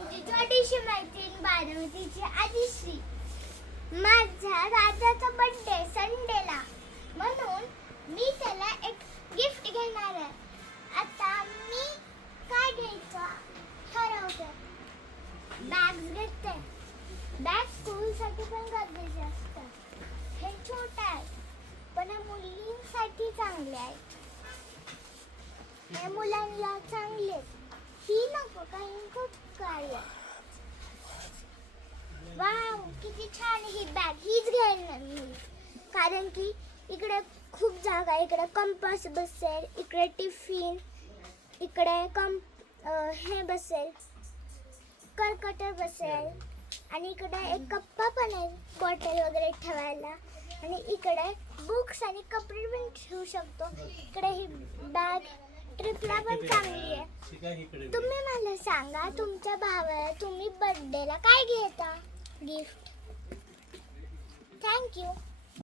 माझी छोटीशी मैत्रीण बारामतीची आदिश्री माझ्या राजाचा बर्थडे संडेला म्हणून मी त्याला एक गिफ्ट घेणार आहे. आता मी काय घ्यायचं? ठरवते. बॅग्स घेते. बॅग स्कूलसाठी पण गरजेचे असतात. हे छोटं आहे पण मुलींसाठी चांगले आहेत हे मुलांना चांगले आहेत. ही नको काही खूप काय वाव किती छान ही बॅग हीच घ्यायला मी कारण की इकडे खूप जागा आहे. इकडे कंपास बसेल इकडे टिफिन इकडे कम हे बसेल करकटर बसेल आणि इकडे एक कप्पा पण आहे बॉटल वगैरे ठेवायला. आणि इकडे बुक्स आणि कपडे पण ठेवू शकतो. इकडे ही बॅग ट्रिपला पण चांगली आहे. तुम्ही मला सांगा तुमच्या भावाला तुम्ही बर्थडेला काय घेता? Gift thank you